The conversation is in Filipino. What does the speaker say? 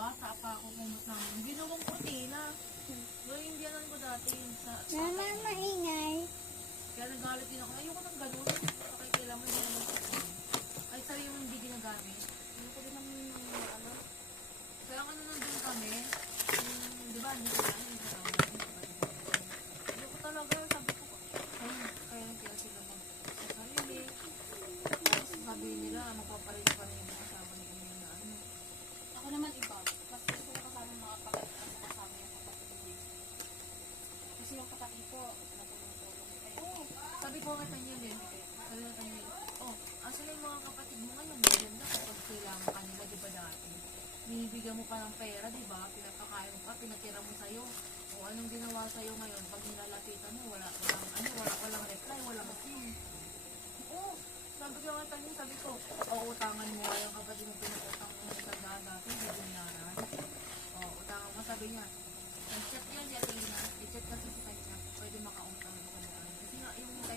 bata pa ako kumutang. Ginawang kurtina. Well, yung diyanan ko dati. Mama, maingay. Kaya nagalit din ako. Ayoko nang ganun. Okay, kailangan mo din naman kurtina. Ay, sa'yo yung hindi ginagamit. Ayoko din naman ano. Kaya ano nandun kami. Di ba, hindi ko lang yung ayoko talaga. Sabi ko, kaya sila mag-sarili. Sabi nila, magpapalit pa rin yung kasama ni Ina na ano. Ako naman iba. Mas gusto ko kasama mga kapatid ko kasama yung kapatid ko. Kasi yung kapatid ko, natulong-tulong kayo. Oo, sabi ko kay Tanya din. Sabi ko Tanya, asan yung mga kapatid mo ngayon? Maganda kapag kailangan kanila, di ba dati? Binibigyan mo pa ng pera, di ba? Pinagkakain mo pa, pinatira mo sa'yo. O anong ginawa sa'yo ngayon? Pag nilalapitan mo, walang reply, walang sim. Oo, sabi ko kay Tanya, sabi ko, utangan mo nga yung kapatid mo, pinag-utang mo sa tandaan dati, hindi binayaran. Utangan mo, sabi niya. Nag-chat yan, i-chat kasi si Tanya, pwede makautang sa tandaan. Kasi nga, yung